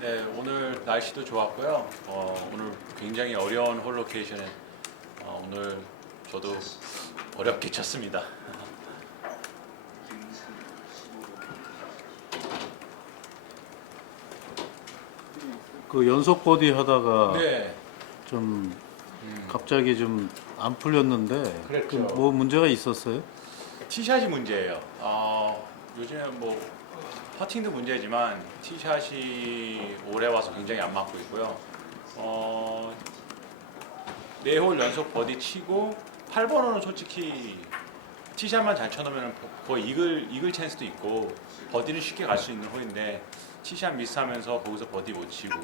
네, 오늘 날씨도 좋았고요. 오늘 굉장히 어려운 홀 로케이션에 오늘 저도 어렵게 쳤습니다. 그 연속 버디 하다가 네, 좀 갑자기 좀 안 풀렸는데 그랬죠. 뭐 문제가 있었어요? 티샷이 문제예요. 요즘에 뭐 퍼팅도 문제지만 티샷이 올해 와서 굉장히 안 맞고 있고요. 네 홀 연속 버디 치고 8번 홀은 솔직히 티샷만 잘 쳐놓으면 거의 이글 찬스도 있고 버디는 쉽게 갈 수 있는 홀인데 티샷 미스하면서 거기서 버디 못 치고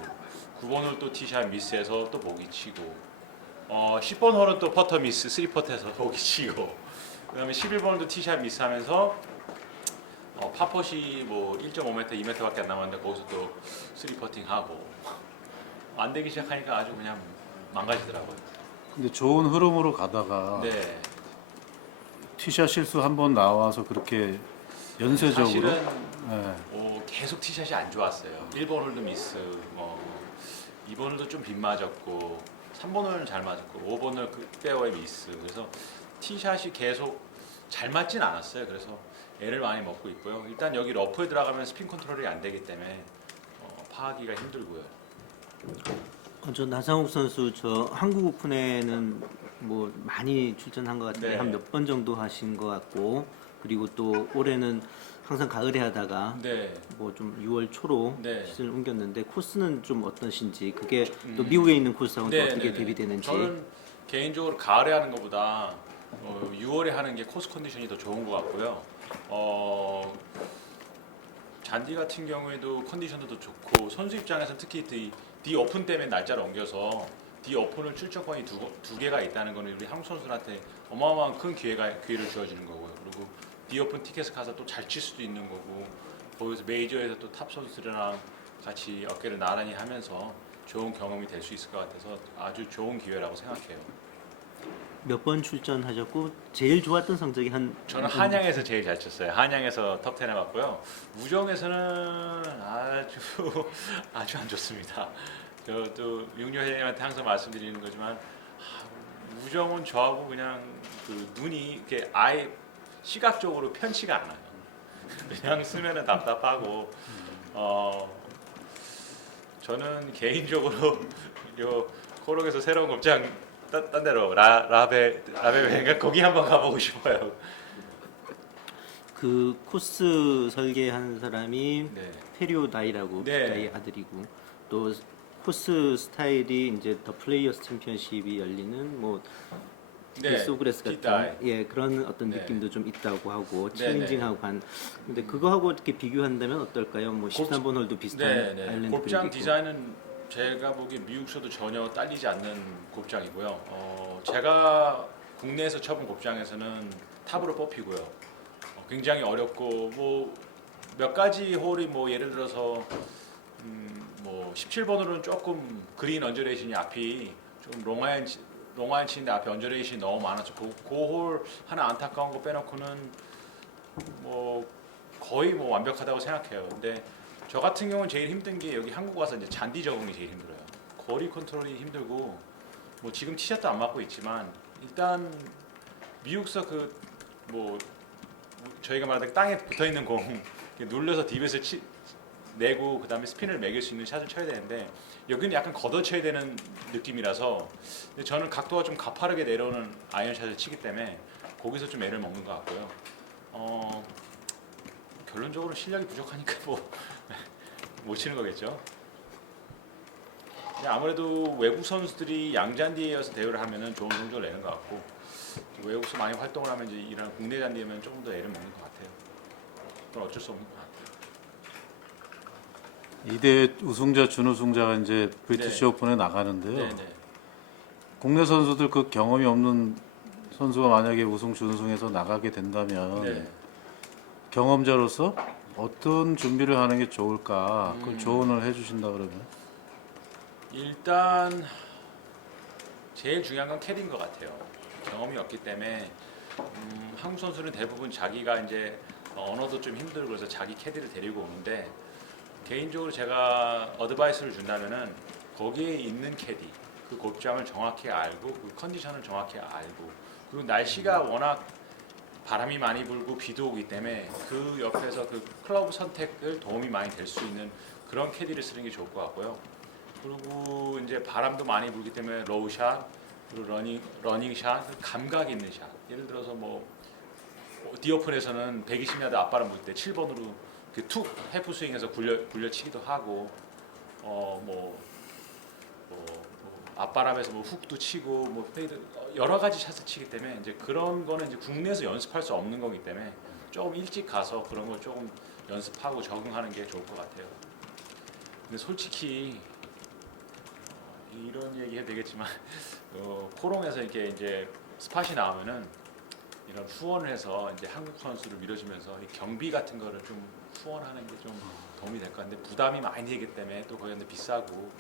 9번 홀 또 티샷 미스해서 또 보기 치고 10번 홀은 또 퍼터 미스 3퍼트에서 보기 치고 그다음에 11번도 티샷 미스하면서 파펫이 뭐 1.5m, 2m밖에 안 남았는데 거기서 또 3퍼팅 하고 안 되기 시작하니까 아주 그냥 망가지더라고요. 근데 좋은 흐름으로 가다가 네. 티샷 실수 한 번 나와서 그렇게 연쇄적으로 사실은 네. 계속 티샷이 안 좋았어요. 1번 홀도 미스, 2번 홀도 좀 빗 맞았고, 3번 홀은 잘 맞았고, 5번 홀 그 페어웨이 미스. 그래서 티샷이 계속 잘 맞진 않았어요. 그래서 애를 많이 먹고 있고요. 일단 여기 러프에 들어가면 스핀 컨트롤이 안 되기 때문에 파하기가 힘들고요. 저 나상욱 선수 저 한국 오픈에는 뭐 많이 출전한 것 같은데 네. 한 몇 번 정도 하신 것 같고 그리고 또 올해는 항상 가을에 하다가 네. 뭐 좀 6월 초로 네. 시즌을 옮겼는데 코스는 좀 어떠신지 그게 또 미국에 있는 코스하고 또 어떻게 대비되는지. 저는 개인적으로 가을에 하는 것보다 6월에 하는 게 코스 컨디션이 더 좋은 것 같고요. 잔디 같은 경우에도 컨디션도 더 좋고 선수 입장에서 특히 디 오픈 때문에 날짜를 옮겨서 디 오픈을 출전권이 두 개가 있다는 거는 우리 한국 선수들한테 어마어마한 큰 기회를 주어지는 거고요. 그리고 디 오픈 티켓을 가서 또 잘 칠 수도 있는 거고 거기서 메이저에서 또 탑 선수들이랑 같이 어깨를 나란히 하면서 좋은 경험이 될 수 있을 것 같아서 아주 좋은 기회라고 생각해요. 몇 번 출전하셨고 제일 좋았던 성적이 저는 한양에서 제일 잘 쳤어요. 한양에서 톱 10에 맞고요. 우정에서는 아주 안 좋습니다. 저도 육류 회장님한테 항상 말씀드리는 거지만 우정은 저하고 그냥 그 눈이 이렇게 아예 시각적으로 편치가 않아요. 그냥 쓰면은 답답하고 저는 개인적으로 요 코록에서 새로운 kop장 딴 데로 라베 거기 한번 가보고 싶어요. 그 코스 설계한 사람이 네. 페리오 다이라고 네. 다이 아들이고 또 코스 스타일이 이제 더 플레이어스 챔피언십이 열리는 뭐 소그레스 같은 디다이. 예 그런 어떤 네. 느낌도 좀 있다고 하고 네, 챌린징하고 한 근데 그거하고 이렇게 비교한다면 어떨까요? 뭐 13번 홀도 비슷한 아일랜드 곱장 그리고 디자인은 제가 보기에 미국서도 전혀 딸리지 않는 곱장이고요. 제가 국내에서 쳐본 곱장에서는 탑으로 뽑히고요. 굉장히 어렵고 뭐 몇 가지 홀이 뭐 예를 들어서 뭐 17번으로는 조금 그린 언저레이션이 앞이 좀 롱아이언 치는데 앞에 언저레이션이 너무 많아서 그 홀 하나 안타까운 거 빼놓고는 뭐 거의 뭐 완벽하다고 생각해요. 근데 저 같은 경우는 제일 힘든 게 여기 한국 와서 이제 잔디 적응이 제일 힘들어요. 거리 컨트롤이 힘들고 뭐 지금 티샷도 안 맞고 있지만 일단 미국서 그 뭐 저희가 말하는 땅에 붙어 있는 공 눌러서 딥에서 내고 그다음에 스핀을 매길 수 있는 샷을 쳐야 되는데 여기는 약간 걷어쳐야 되는 느낌이라서 근데 저는 각도가 좀 가파르게 내려오는 아이언샷을 치기 때문에 거기서 좀 애를 먹는 것 같고요. 결론적으로 실력이 부족하니까 뭐 못 치는 거겠죠. 아무래도 외국 선수들이 양잔디에서 대회를 하면은 좋은 성적을 내는 것 같고 외국에서 많이 활동을 하면 이제 이런 국내 잔디면 조금 더 애를 먹는 것 같아요. 그건 어쩔 수 없는 것 같아요. 이 대회 우승자, 준우승자가 이제 브리티시 네. 오픈에 나가는데요. 네네. 국내 선수들 그 경험이 없는 선수가 만약에 우승, 준우승에서 나가게 된다면 네. 경험자로서 어떤 준비를 하는 게 좋을까? 그 조언을 해주신다 그러면 일단 제일 중요한 건 캐디인 것 같아요. 경험이 없기 때문에 한국 선수는 대부분 자기가 이제 언어도 좀 힘들고 그래서 자기 캐디를 데리고 오는데 개인적으로 제가 어드바이스를 준다면은 거기에 있는 캐디 그 곡장을 정확히 알고 그 컨디션을 정확히 알고 그리고 날씨가 워낙 바람이 많이 불고 비도 오기 때문에 그 옆에서 그 클럽 선택을 도움이 많이 될 수 있는 그런 캐디를 쓰는 게 좋을 것 같고요. 그리고 이제 바람도 많이 불기 때문에 로우 샷 그리고 러닝 샷 감각 있는 샷. 예를 들어서 뭐 디오픈에서는 120야드 앞바람 불 때 7번으로 툭 해프 스윙해서 굴려치기도 하고 앞바람에서 뭐 훅도 치고 뭐 페이드 여러 가지 샷을 치기 때문에 이제 그런 거는 이제 국내에서 연습할 수 없는 거기 때문에 조금 일찍 가서 그런 걸 조금 연습하고 적응하는 게 좋을 것 같아요. 근데 솔직히 이런 얘기 해도 되겠지만 포롱에서 이렇게 이제 스팟이 나오면은 이런 후원을 해서 이제 한국 선수를 밀어주면서 이 경비 같은 거를 좀 후원하는 게 좀 도움이 될 것 같은데 부담이 많이 되기 때문에 또 거기는 비싸고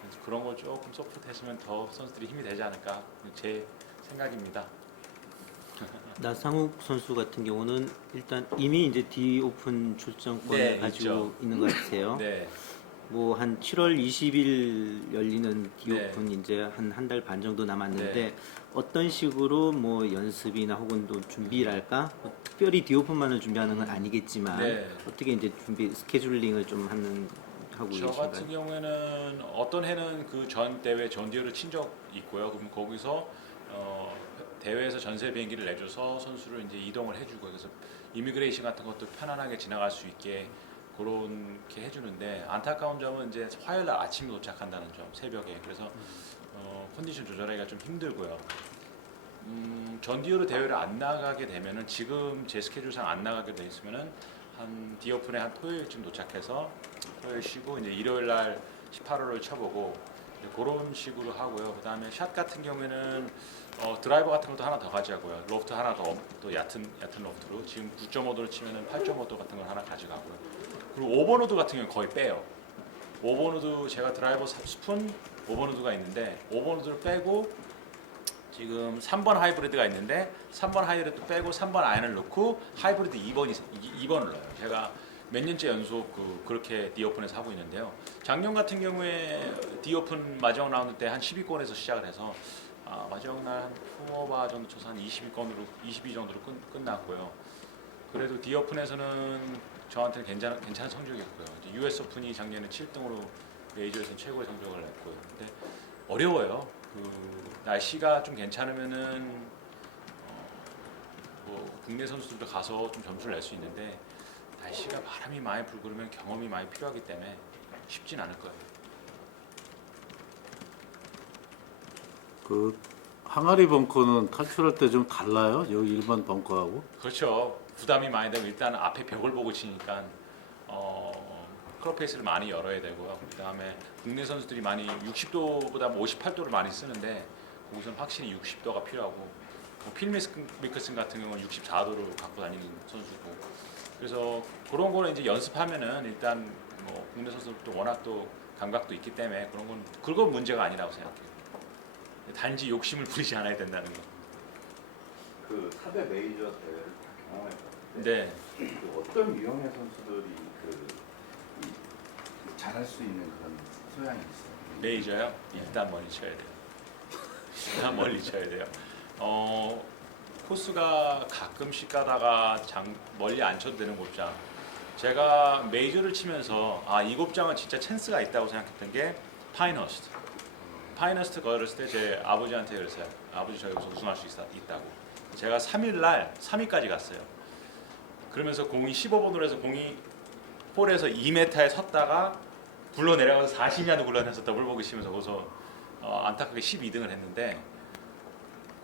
그래서 그런 걸 조금 서포트했으면 더 선수들이 힘이 되지 않을까 제 생각입니다. 나상욱 선수 같은 경우는 일단 이미 이제 D 오픈 출전권을 네, 가지고 있죠. 있는 것 같아요. 네, 뭐 한 7월 20일 열리는 D 네. 오픈 이제 한 달 반 정도 남았는데 네. 어떤 식으로 뭐 연습이나 혹은 또 준비랄까 뭐 특별히 D 오픈만을 준비하는 건 아니겠지만 네. 어떻게 이제 준비 스케줄링을 좀 하고 저 계신가요? 같은 경우에는 어떤 해는 그 전 대회 전디어를 친 적 있고요. 그럼 거기서 대회에서 전세 비행기를 내줘서 선수를 이제 이동을 해주고 그래서 이미그레이션 같은 것도 편안하게 지나갈 수 있게 그렇게 해주는데 안타까운 점은 이제 화요일 날 아침에 도착한다는 점 새벽에 그래서 컨디션 조절하기가 좀 힘들고요. 전디어로 대회를 안 나가게 되면은 지금 제 스케줄상 안 나가게 돼 있으면은 한 디오픈에 한 토요일쯤 도착해서 토요일 쉬고 이제 일요일 날 18홀을 쳐보고 이제 그런 식으로 하고요. 그다음에 샷 같은 경우에는 드라이버 같은 것도 하나 더 가져가고요. 로프트 하나 더 또 얕은 로프트로 지금 9.5도를 치면은 8.5도 같은 걸 하나 가져가고요. 그리고 5번 우드 같은 경우는 거의 빼요. 5번 우드 제가 드라이버 스푼 5번 우드가 있는데 5번 우드를 빼고 지금 3번 하이브리드가 있는데 3번 하이브리드 빼고 3번 아이언을 넣고 하이브리드 2번을 넣어요. 제가 몇 년째 연속 그렇게 디오픈에서 하고 있는데요. 작년 같은 경우에 디오픈 마지막 라운드 때 한 10위권에서 시작을 해서 마지막 날 한 푸어바 정도 쳐서 한 22 정도로 끝났고요. 그래도 디오픈에서는 저한테는 괜찮은 성적이었고요. US 오픈이 작년에 7등으로 메이저에서 최고의 성적을 냈고요. 근데 어려워요. 날씨가 좀 괜찮으면은 뭐 국내 선수들도 가서 좀 점수를 낼 수 있는데 날씨가 바람이 많이 불고 그러면 경험이 많이 필요하기 때문에 쉽진 않을 거예요. 그 항아리 벙커는 탈출할 때 좀 달라요? 여기 일반 벙커하고? 그렇죠. 부담이 많이 되고 일단 앞에 벽을 보고 치니까 클럽 페이스를 많이 열어야 되고요. 그다음에 국내 선수들이 많이 60도보다 58도를 많이 쓰는데 거기서는 확실히 60도가 필요하고 필 미클슨 같은 경우는 64도를 갖고 다니는 선수고 그래서 그런 거는 이제 연습하면은 일단 뭐 국내 선수들도 워낙 또 감각도 있기 때문에 그건 문제가 아니라고 생각해요. 단지 욕심을 부리지 않아야 된다는 거. 그 4대 메이저 대회를 다 경험해봤는데 네. 그 어떤 유형의 선수들이 잘할 수 있는 그런 소양이 있어요? 레이저요? 일단 멀리 쳐야 돼요. 일단 멀리 쳐야 돼요. 코스가 가끔씩 가다가 멀리 안 쳐도 되는 곡장. 제가 메이저를 치면서 이 곡장은 진짜 찬스가 있다고 생각했던 게 파인허스트. 파인허스트 걸었을 때 제 아버지한테 그랬어요. 아버지 저 여기서 우승할 수 있다고. 제가 3위까지 갔어요. 그러면서 공이 15번으로 해서 공이 홀에서 2m에 섰다가 굴러 내려가서 40야드 굴러내서 더블 보기 치면서 거기서 안타깝게 12등을 했는데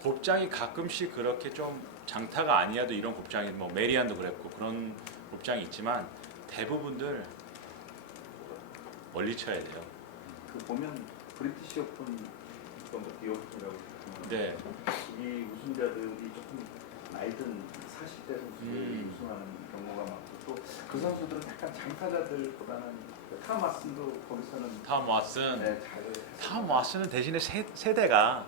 곱장이 가끔씩 그렇게 좀 장타가 아니어도 이런 곱장이 뭐 메리안도 그랬고 그런 곱장이 있지만 대부분들 멀리 쳐야 돼요. 그 보면 브리티시 오픈 뭐 디오픈이라고 네. 이 우승자들이 조금 나이 든 40대 선수들이 우승하는 경우가 많고 또 그 선수들은 약간 장타자들보다는 탐 왓슨도 거기서는 탐 왓슨. 네, 탐 왓슨은 대신에 세대가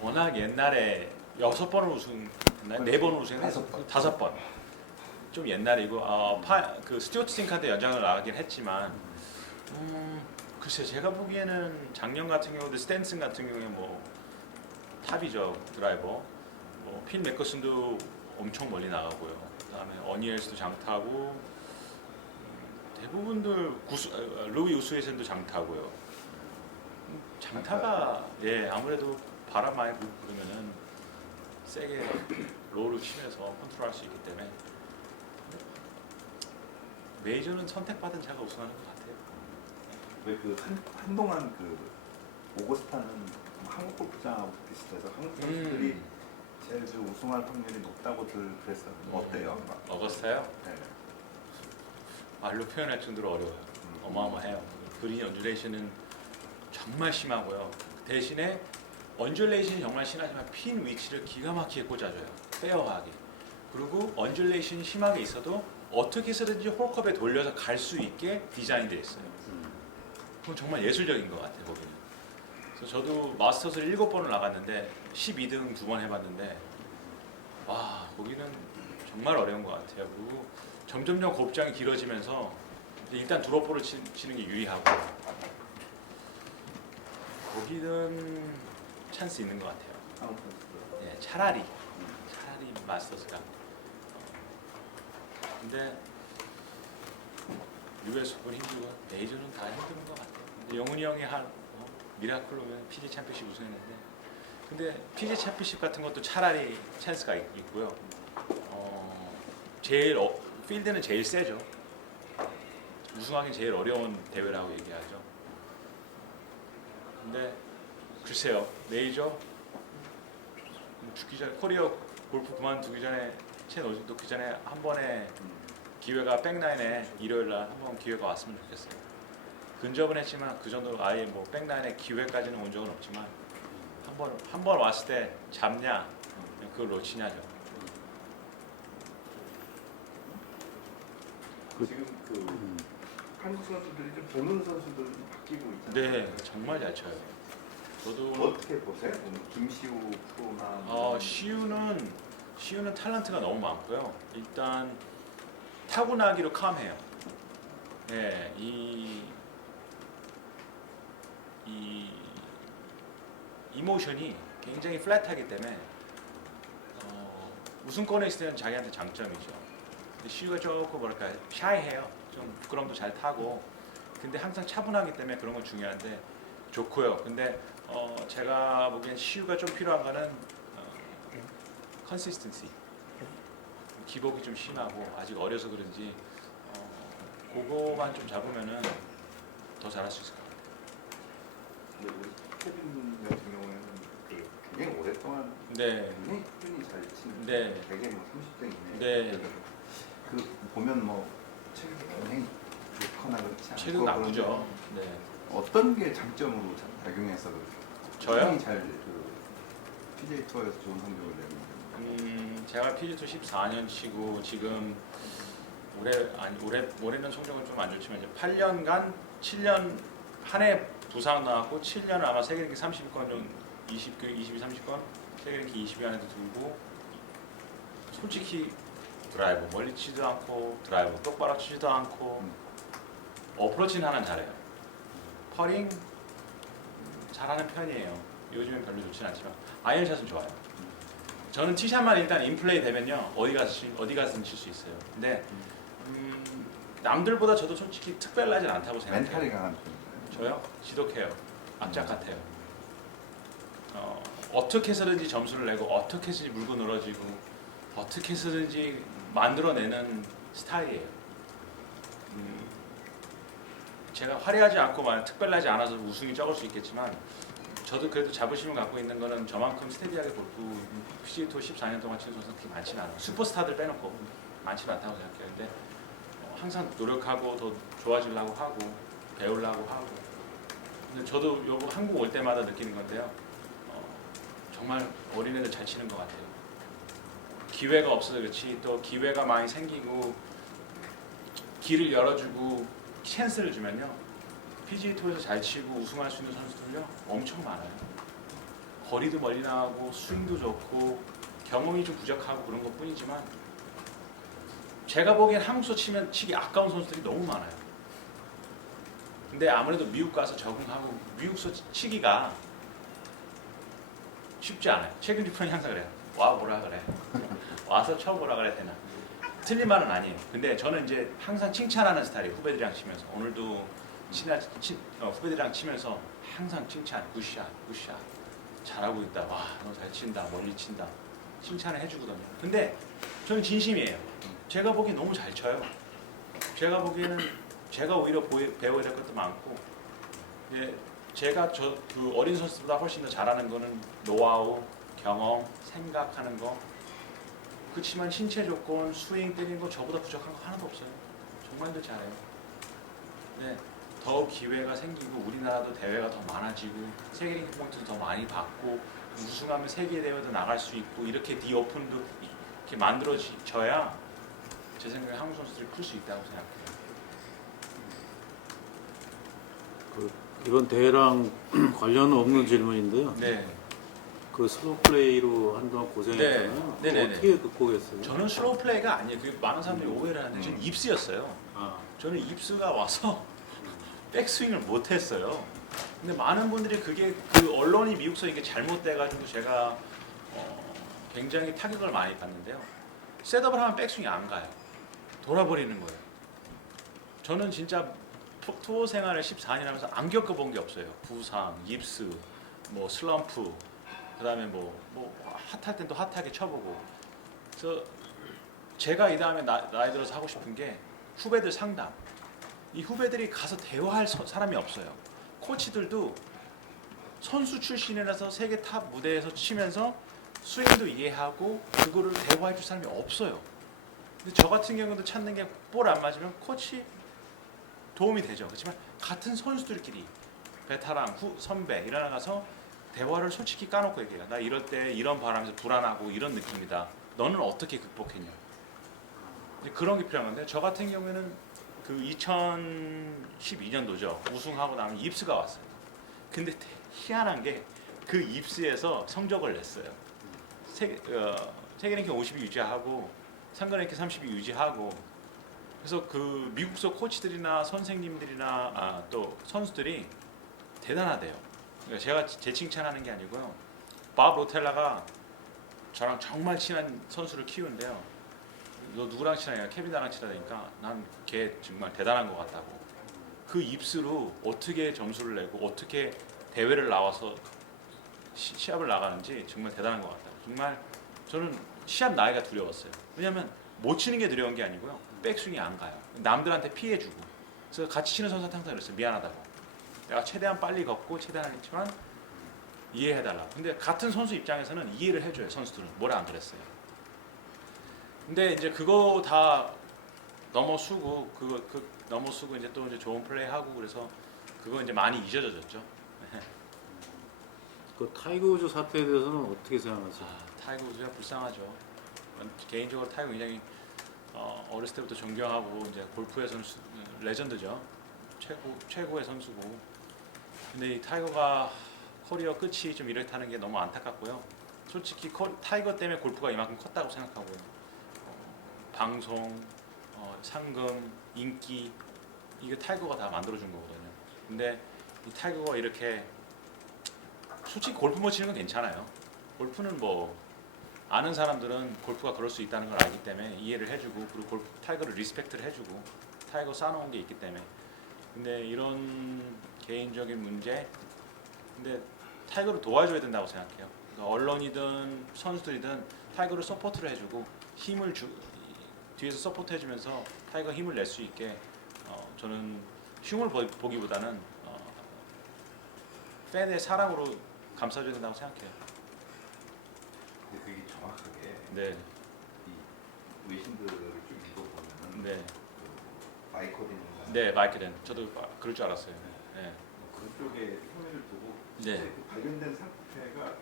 워낙 옛날에 6번을 우승했나요? 4번 우승했나요? 5번. 좀 옛날이고 그 스튜어트 싱크한테 연장을 나가긴 했지만 글쎄 제가 보기에는 작년 같은 경우도 스탠슨 같은 경우에 뭐 탑이죠 드라이버. 필 맥커슨도 엄청 멀리 나가고요. 그다음에 어니엘스도 장타고 대부분들 루이 우스웨센도 장타고요. 장타가 예 아무래도 바람 많이 불고 그러면은 세게 로우를 치면서 컨트롤할 수 있기 때문에 메이저는 선택받은 자가 우승하는 것 같아요. 왜 그 한동안 그 오거스타는 한국 골프장하고 비슷해서 한국 선수들이 제일 그 우승할 확률이 높다고들 그랬어요. 어때요? 어거스타요? 네. 말로 표현할 정도로 어려워요. 어마어마해요. 그린 언듈레이션은 정말 심하고요. 대신에 언듈레이션이 정말 심하지만 핀 위치를 기가 막히게 꽂아줘요. 페어하게. 그리고 언듈레이션이 심하게 있어도 어떻게 해서든지 홀컵에 돌려서 갈 수 있게 디자인되어 있어요. 그건 정말 예술적인 것 같아요. 거기는. 그래서 저도 마스터스를 7번을 나갔는데 12등 2번 해봤는데 와 거기는 정말 어려운 것 같아요. 그리고 점점점 곱장이 길어지면서 일단 드롭볼을 치는 게 유리하고 거기는 찬스 있는 것 같아요. 한국 선수들. 네, 차라리 마스터스가. 근데 US 오픈 힘들고 메이저는 다 힘든 것 같아요. 근데 영훈이 형이 한 미라클로면 PGA 챔피언십 우승했는데 근데 PGA 챔피언십 같은 것도 차라리 찬스가 있고요. 제일 필드는 제일 세죠. 우승하기 제일 어려운 대회라고 얘기하죠. 근데 글쎄요 메이저 죽기 전에 코리아 골프 그만두기 전에 첸 오즈도 그 전에 한 번에 기회가 백라인에 일요일날 한 번 기회가 왔으면 좋겠어요. 근접은 했지만 그 정도 아예 뭐 백라인에 기회까지는 온 적은 없지만 한 번 왔을 때 잡냐 그걸 놓치냐죠. 지금 그 한국 선수들이 좀 보는 선수들이 바뀌고 있잖아요. 네 정말 잘 쳐요. 저도 어떻게 보세요? 김시우 프로나 시우는 탤런트가 너무 많고요. 일단 타고나기로 캄해요. 네, 이 이모션이 굉장히 플랫하기 때문에 우승권에 있을 때는 자기한테 장점이죠. 근데 시우가 조금 뭐랄까 샤이해요. 좀 부끄럼도 잘 타고. 근데 항상 차분하기 때문에 그런 건 중요한데 좋고요. 근데 제가 보기엔 시우가 좀 필요한 거는 컨시스턴시. 기복이 좀 심하고 아직 어려서 그런지 그거만 좀 잡으면은 더 잘할 수 있을 것 같아요. 근데 우리 케빈 같은 경우에는 그 굉장히 오랫동안 네, 굉장히 꾸준히 잘 치는 네. 되게 뭐 30대이네. 네. 그 보면 뭐 체력이 굉장히 좋거나 그렇지 않고 체력 나쁘죠. 네. 어떤 게 장점으로 작용해서 저요? 굉장히 잘그 PGA 투어에서 좋은 성적을 내는 거예요. 제가 PGA 투어 14년 치고 지금 올해는 성적은 좀 안 좋지만 이제 8년간 7년 한 해 부상 나왔고 7년 아마 세계랭킹 30권 좀 22, 30권 세계랭킹 20위 안에도 들고 솔직히 드라이브 멀리 치지도 않고 드라이브 똑바로 치지도 않고 어프로치는 하나 잘해요. 퍼링 잘하는 편이에요. 요즘엔 별로 좋진 않지만 아이언샷은 좋아요. 저는 티샷만 일단 인플레이 되면요 어디 가서든 칠 수 있어요. 근데 남들보다 저도 솔직히 특별하진 않다고 생각해요. 멘탈이 강한 편인가요? 저요? 지독해요. 악착 같아요. 어떻게 해서든지 점수를 내고 어떻게 해서든지 물고 늘어지고 어떻게 해서든지 만들어내는 스타일이에요. 제가 화려하지 않고 특별하지 않아서 우승이 적을 수 있겠지만 저도 그래도 자부심을 갖고 있는 거는 저만큼 스테디하게 골프 PGA 투어 14년 동안 치는 선수는 그렇게 많지는 않아요. 슈퍼스타들 빼놓고 많지는 않다고 생각해요. 근데 항상 노력하고 더 좋아지려고 하고 배우려고 하고 근데 저도 요거 한국 올 때마다 느끼는 건데요. 정말 어린애들 잘 치는 것 같아요. 기회가 없어서 그렇지 또 기회가 많이 생기고 길을 열어주고 찬스를 주면요 PGA 투어에서 잘 치고 우승할 수 있는 선수들요 엄청 많아요. 거리도 멀리 나가고 스윙도 좋고 경험이 좀 부족하고 그런 것 뿐이지만 제가 보기엔 한국서 치기 아까운 선수들이 너무 많아요. 근데 아무래도 미국 가서 적응하고 미국서 치기가 쉽지 않아요. 최근주 프로는 항상 그래요. 와 보라 그래. 와서 쳐보라 그래 되나. 틀린 말은 아니에요. 근데 저는 이제 항상 칭찬하는 스타일이에요. 후배들이랑 치면서. 오늘도 후배들이랑 치면서 항상 칭찬. 굿샷, 굿샷. 잘하고 있다. 와, 너 잘 친다. 멀리 친다. 칭찬을 해주거든요. 근데 저는 진심이에요. 제가 보기엔 너무 잘 쳐요. 제가 보기에는 제가 오히려 배워야 될 것도 많고, 예, 제가 그 어린 선수보다 훨씬 더 잘하는 거는 노하우, 경험, 생각하는 거. 그렇지만 신체 조건, 스윙 때리는 거 저보다 부족한 거 하나도 없어요. 정말 더 잘해요. 네, 더 기회가 생기고 우리나라도 대회가 더 많아지고 세계 랭킹 포인트도 더 많이 받고 우승하면 세계 대회도 나갈 수 있고 이렇게 디 오픈도 이렇게 만들어져야 제 생각에 한국 선수들이 클 수 있다고 생각해요. 그 이번 대회랑 관련 없는 질문인데요. 네, 그 슬로우 플레이로 한동안 고생했잖아요. 네. 네네네. 어떻게 극복했어요? 저는 슬로우 플레이가 아니에요. 그 많은 사람들이 오해를 하는데 저는 입스였어요. 아, 저는 입스가 와서 백스윙을 못했어요. 근데 많은 분들이 그게 그 언론이 미국서 이게 잘못돼가지고 제가 굉장히 타격을 많이 받는데요. 셋업을 하면 백스윙이 안 가요. 돌아버리는 거예요. 저는 진짜 투어 생활을 14년 하면서 안 겪어본 게 없어요. 부상, 입스, 뭐 슬럼프, 그다음에 뭐 핫할 땐 또 핫하게 쳐보고. 그래서 제가 이 다음에 나이 들어서 하고 싶은 게 후배들 상담. 이 후배들이 가서 대화할 사람이 없어요. 코치들도 선수 출신이라서 세계 탑 무대에서 치면서 스윙도 이해하고 그거를 대화해 줄 사람이 없어요. 근데 저 같은 경우도 찾는 게 볼 안 맞으면 코치 도움이 되죠. 그렇지만 같은 선수들끼리 베테랑, 선배 일어나가서 대화를 솔직히 까놓고 얘기해요. 나 이럴 때 이런 바람에서 불안하고 이런 느낌이다. 너는 어떻게 극복했냐. 그런 게 필요한데 저 같은 경우에는 그 2012년도죠. 우승하고 나면 입스가 왔어요. 근데 희한한 게 그 입스에서 성적을 냈어요. 세계 랭킹 50위 유지하고 상금 랭킹 30위 유지하고 그래서 그 미국서 코치들이나 선생님들이나 또 선수들이 대단하대요. 그러니까 제가 제 칭찬하는 게 아니고요. 밥 로텔라가 저랑 정말 친한 선수를 키우는데요. 너 누구랑 친하냐? 케빈이랑 친하다니까 난 걔 정말 대단한 것 같다고. 그 입스로 어떻게 점수를 내고 어떻게 대회를 나와서 시합을 나가는지 정말 대단한 것 같다고. 정말 저는 시합 나이가 두려웠어요. 왜냐하면 못 치는 게 두려운 게 아니고요. 백스윙이 안 가요. 남들한테 피해주고. 그래서 같이 치는 선수한테 항상 그랬어요. 미안하다고. 내가 최대한 빨리 걷고 최대한 했지만 이해해달라고. 근데 같은 선수 입장에서는 이해를 해줘요. 선수들은. 뭐라 안 그랬어요. 근데 이제 그거 다 넘어서고 넘어서고 이제 또 이제 좋은 플레이 하고 그래서 그거 이제 많이 잊어졌죠. 그 타이거 우즈 사태에 대해서는 어떻게 생각하세요? 타이거 우즈가 불쌍하죠. 개인적으로 타이거 굉장히 어렸을 때부터 존경하고 이제 골프에서는 레전드죠. 최고의 선수고. 근데 이 타이거가 커리어 끝이 좀 이렇다는 게 너무 안타깝고요. 솔직히 타이거 때문에 골프가 이만큼 컸다고 생각하고요. 방송, 상금, 인기 이게 타이거가 다 만들어준 거거든요. 근데 이 타이거가 이렇게 솔직히 골프 못 치는 건 괜찮아요. 골프는 뭐 아는 사람들은 골프가 그럴 수 있다는 걸 알기 때문에 이해를 해주고 그리고 타이거를 리스펙트를 해주고 타이거 쌓아놓은 게 있기 때문에. 근데 이런 개인적인 문제 근데 타이거를 도와줘야 된다고 생각해요. 그러니까 언론이든 선수들이든 타이거를 서포트를 해주고 뒤에서 서포트 해주면서 타이거 힘을 낼 수 있게 저는 흉을 보기보다는 팬의 사랑으로 감싸줘야 된다고 생각해요. 근데 되게 정확하게 네, 이 외신들을 쭉 읽어보면 네, 마이커든인가 네, 마이클은 저도 그럴 줄 알았어요. 네, 그쪽에 혐의를 두고 네. 그 발견된 상태가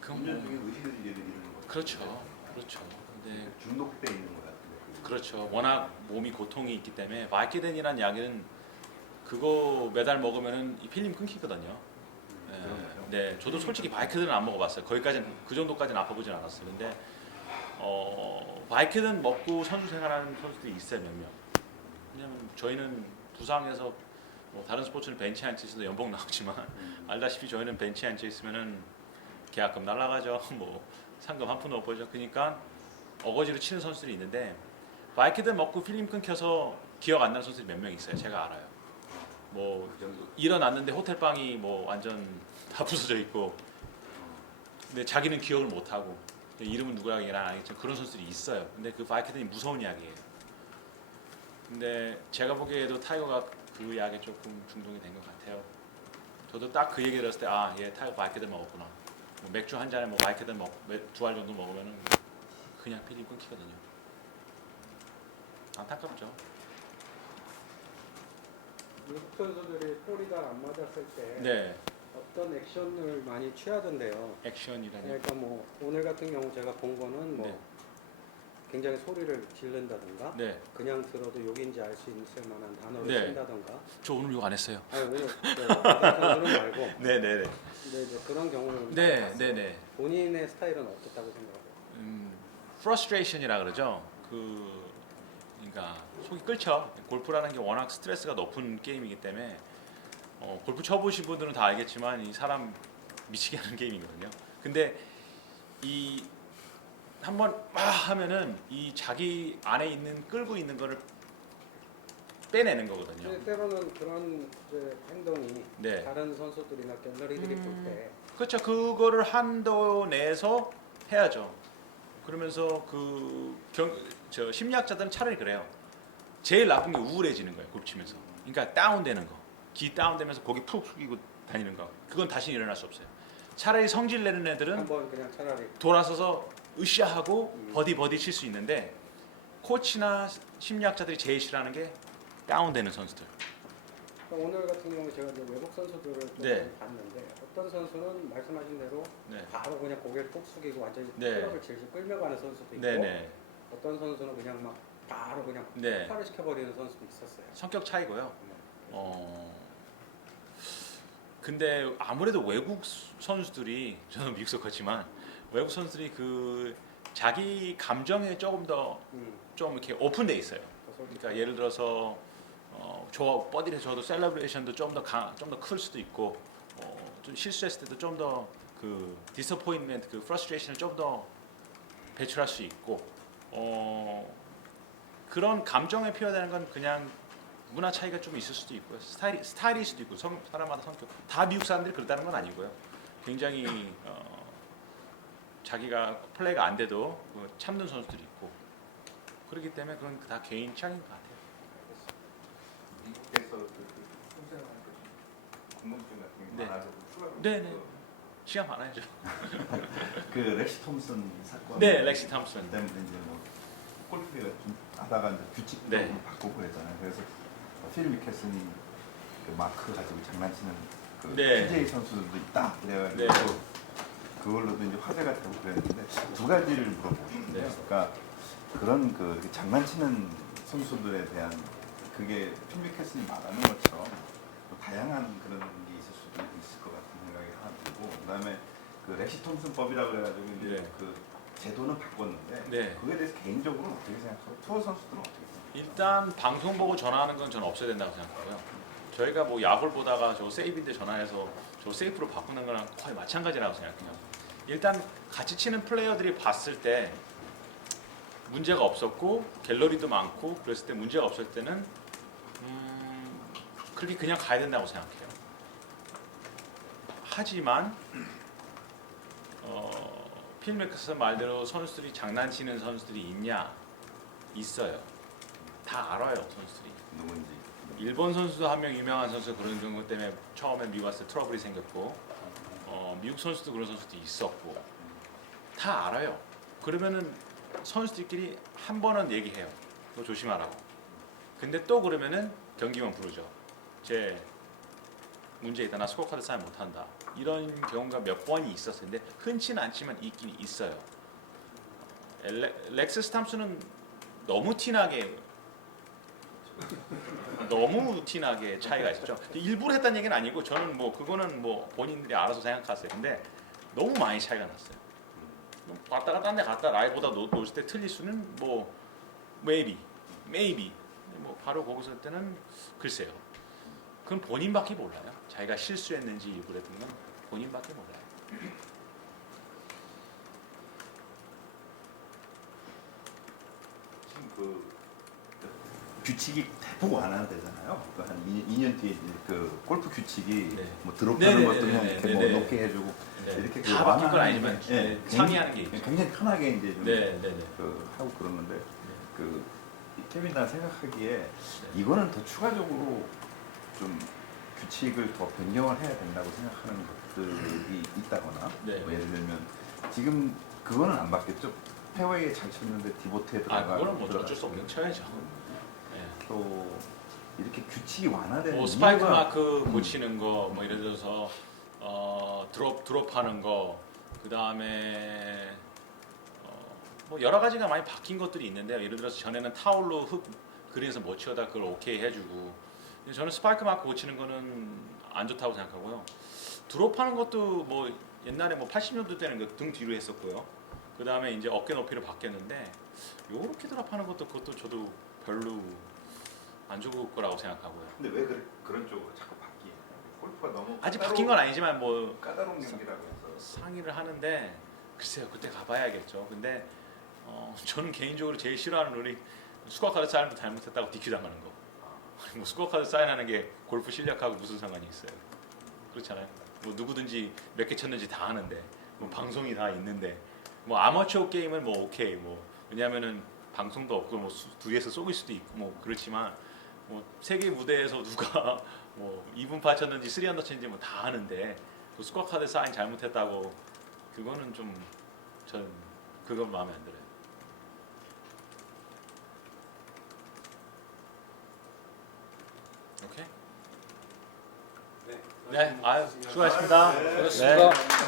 그건 2년 뭐, 중에 의식을 이루는 거죠. 그렇죠, 그렇죠. 근데 중독돼 있는 것 같은데. 그렇죠. 워낙 몸이 고통이 있기 때문에 마이케덴이라는 약은 그거 매달 먹으면은 이 필름 끊기거든요. 네, 그런가요? 네, 저도 솔직히 마이케덴은 안 먹어봤어요. 거기까지는 그 정도까지는 아파보진 않았어요. 근데 바이크든 먹고 선수 생활하는 선수들이 있어요 몇 명. 왜냐면 저희는 부상해서 뭐 다른 스포츠는 벤치에 앉아 있어도 연봉 나오지만 알다시피 저희는 벤치에 앉아 있으면은 계약금 날라가죠. 뭐 상금 한 푼도 못 벌죠. 그러니까 어거지로 치는 선수들이 있는데 바이크든 먹고 필름 끊겨서 기억 안 나는 선수들이 몇 명 있어요. 제가 알아요. 뭐 일어났는데 호텔 방이 뭐 완전 다 부서져 있고, 근데 자기는 기억을 못 하고 이름은 누구라고 얘기는 안 하겠지만 그런 선수들이 있어요. 근데 그 바이크든이 무서운 이야기예요. 근데 제가 보기에도 타이거가 그 약에 조금 중독이 된 것 같아요. 저도 딱 그 얘기 들었을 때 아, 얘 타이거 바이크든 먹었구나. 뭐 맥주 한 잔에 뭐 바이크든 두 알 정도 먹으면은 그냥 필름 끊기거든요. 안타깝죠. 미국 선수들이 볼이 잘 안 맞았을 때 네, 어떤 액션을 많이 취하던데요. 액션이라니. 그러니까 뭐 오늘 같은 경우 제가 본 거는 뭐 네. 굉장히 소리를 지른다던가 네, 그냥 들어도 욕인지 알 수 있을 만한 단어를 네. 쓴다던가. 저 오늘 욕 안 했어요. 아니 오늘 선수는 말고 네, 네, 네. 근데 이제 그런 경우는 네, 봤어요. 네, 네. 본인의 스타일은 어떻다고 생각하세요? frustration이라 그러죠. 그러니까 속이 끓죠. 골프라는 게 워낙 스트레스가 높은 게임이기 때문에 골프 쳐보신 분들은 다 알겠지만 이 사람 미치게 하는 게임이거든요. 근데 이 한번 막 하면은 이 자기 안에 있는 끌고 있는 거를 빼내는 거거든요. 근데 때로는 그런 이제 행동이 네. 다른 선수들이나 갤러리들이 볼 때 그렇죠. 그거를 한도 내에서 해야죠. 그러면서 저 심리학자들은 차라리 그래요. 제일 나쁜 게 우울해지는 거예요. 골프 치면서. 그러니까 다운되는 거. 기 다운되면서 고개 푹 숙이고 다니는 거. 그건 다시 일어날 수 없어요. 차라리 성질 내는 애들은 한번 그냥 차라리 돌아서서 으쌰하고 버디 칠 수 있는데, 코치나 심리학자들이 제일 싫어하는 게 다운되는 선수들. 그러니까 오늘 같은 경우 제가 이제 외국 선수들을 좀 네. 봤는데 어떤 선수는 말씀하신 대로 네. 바로 그냥 고개를 푹 숙이고 완전히 네. 클럽을 질질 끌며 가는 선수도 있고 네네. 어떤 선수는 그냥 막 바로 그냥 네. 폭발을 시켜버리는 선수도 있었어요. 성격 차이고요. 네. 근데 아무래도 외국 선수들이, 저는 미국 속했지만 외국 선수들이 그 자기 감정에 조금 더 좀 이렇게 오픈돼 있어요. 그러니까 예를 들어서 저 버디를 줘도 셀러브레이션도 좀 더 클 수도 있고, 좀 실수했을 때도 좀 더 그 디서포인트먼트, 그 프러스트레이션을 좀 더 배출할 수 있고, 그런 감정에 표현하는 건 그냥 문화 차이가 좀 있을 수도 있고요. 스타일일 수도 있고, 사람마다 성격. 다 미국 사람들이 그렇다는 건 아니고요. 굉장히 자기가 플레이가 안 돼도 참는 선수들이 있고, 그렇기 때문에 그건 다 개인 취향인 것 같아요. 미국에서 선생님한테 궁금증 같은 게 네. 많아서 추가. 네네. 시간 많아야죠. 그 렉시 톰슨 사건. 네, 렉시 톰슨. 그다음에 이제 뭐 골프가 좀 하다가 이제 규칙도 네. 좀 바꾸고 그랬잖아요. 그래서 필 미켈슨이 그 마크 가지고 장난치는 그 네. PJ 선수들도 있다 그래가지고 네. 그걸로도 이제 화제가 되고 그랬는데 두 가지를 물어보고 싶은데, 네. 그러니까 그런 그 장난치는 선수들에 대한 그게 필 미켈슨이 말하는 것처럼 또 다양한 그런 게 있을 수도 있을 것 같은 생각이 하나 들고, 그다음에 그 렉시 톰슨법이라고 그래가지고 이제 네. 그 제도는 바꿨는데 네. 그거에 대해서 개인적으로 어떻게 생각하고 투어 선수들은 어떻게 생각해요? 일단 방송 보고 전화하는 건 저는 없어야 된다고 생각하고요. 저희가 뭐 야구를 보다가 저 세이브인데 전화해서 저 세이프로 바꾸는 거랑 거의 마찬가지라고 생각해요. 일단 같이 치는 플레이어들이 봤을 때 문제가 없었고 갤러리도 많고 그랬을 때 문제가 없을 때는 그렇게 그냥 가야 된다고 생각해요. 하지만 필 미켈슨 말대로 선수들이 장난치는 선수들이 있냐? 있어요. 다 알아요, 선수들이. 누군지. 일본 선수도 한 명 유명한 선수 그런 경우 때문에 처음에 미국 왔을 때 트러블이 생겼고, 미국 선수도 그런 선수도 있었고, 다 알아요. 그러면은 선수들끼리 한 번은 얘기해요. 너 조심하라고. 근데 또 그러면은 경기만 부르죠. 제 문제 있다. 나 스코어 카드 사인 못한다. 이런 경우가 몇 번이 있었어요. 근데 흔치는 않지만 있긴 있어요. 렉스 탐슨은 너무 티나게 차이가 있었죠. 일부러 했다는 얘기는 아니고 저는 뭐 그거는 뭐 본인들이 알아서 생각하세요. 근데 너무 많이 차이가 났어요. 왔다가 딴 데 갔다 라이보다 놓을 때 틀릴 수는 뭐 maybe 뭐 바로 거기서 할 때는 글쎄요. 그건 본인밖에 몰라요. 자기가 실수했는지 일부랬던 건 본인밖에 몰라요. 지금 그 규칙이 대폭 완화되잖아요. 그한 2년 뒤에 이제 그 골프 규칙이 네. 뭐 드롭하는 것도 그냥 네네네네. 이렇게 뭐 네네. 높게 해주고 네. 이렇게 다 바뀐 건 완화하는 아니지만 게, 예, 상의하는 게 있죠. 굉장히 편하게 이제 좀 네. 그 하고 그러는데 그 케빈 나 생각하기에 이거는 더 추가적으로 좀 규칙을 더 변경을 해야 된다고 생각하는 것들이 있다거나 네. 뭐 예를 들면 지금 그거는 안 바뀌었죠. 페어웨이에 잘 쳤는데 디보트에 들어가. 그거는 뭐 어쩔 수 없는 쳐야죠. 네. 또 이렇게 규칙이 완화되는 뭐 스파이크 이유가 마크 고치는 거, 뭐 예를 들어서 드롭하는 거, 그 다음에 뭐 여러 가지가 많이 바뀐 것들이 있는데요. 예를 들어서 전에는 타올로 흙 그린에서 못 치어다 그걸 오케이 해주고, 근데 저는 스파이크 마크 고치는 거는 안 좋다고 생각하고요. 드롭하는 것도 뭐 옛날에 뭐 80년도 때는 그 등 뒤로 했었고요. 그 다음에 이제 어깨 높이로 바뀌었는데 요렇게 드롭하는 것도 그것도 저도 별로 안 좋을 거라고 생각하고요. 근데 왜 그런 쪽으로 자꾸 바뀌어요? 골프가 너무 아직 바뀐 건 아니지만 뭐 까다로운 경기라고 해서 상의를 하는데 글쎄요, 그때 가봐야겠죠. 근데 저는 개인적으로 제일 싫어하는 룰이 스코어카드 사인도 잘못했다고 DQ 당하는 거. 뭐 스코어카드 사인하는 게 골프 실력하고 무슨 상관이 있어요? 그렇잖아요. 뭐 누구든지 몇 개 쳤는지 다 아는데, 뭐 방송이 다 있는데, 뭐 아마추어 게임은 뭐 오케이, 뭐 왜냐면은 방송도 없고 뭐 뒤에서 쏘일 수도 있고 뭐 그렇지만 뭐 세계 무대에서 누가 뭐 2분 쳤는지 3언더 쳤는지 뭐 다 아는데 그 스코어카드 사인 잘못했다고 그거는 좀 전 그건 마음에 안 들어요. 오케이. 네, 아유 수고하셨습니다. 수고하셨습니다. 네.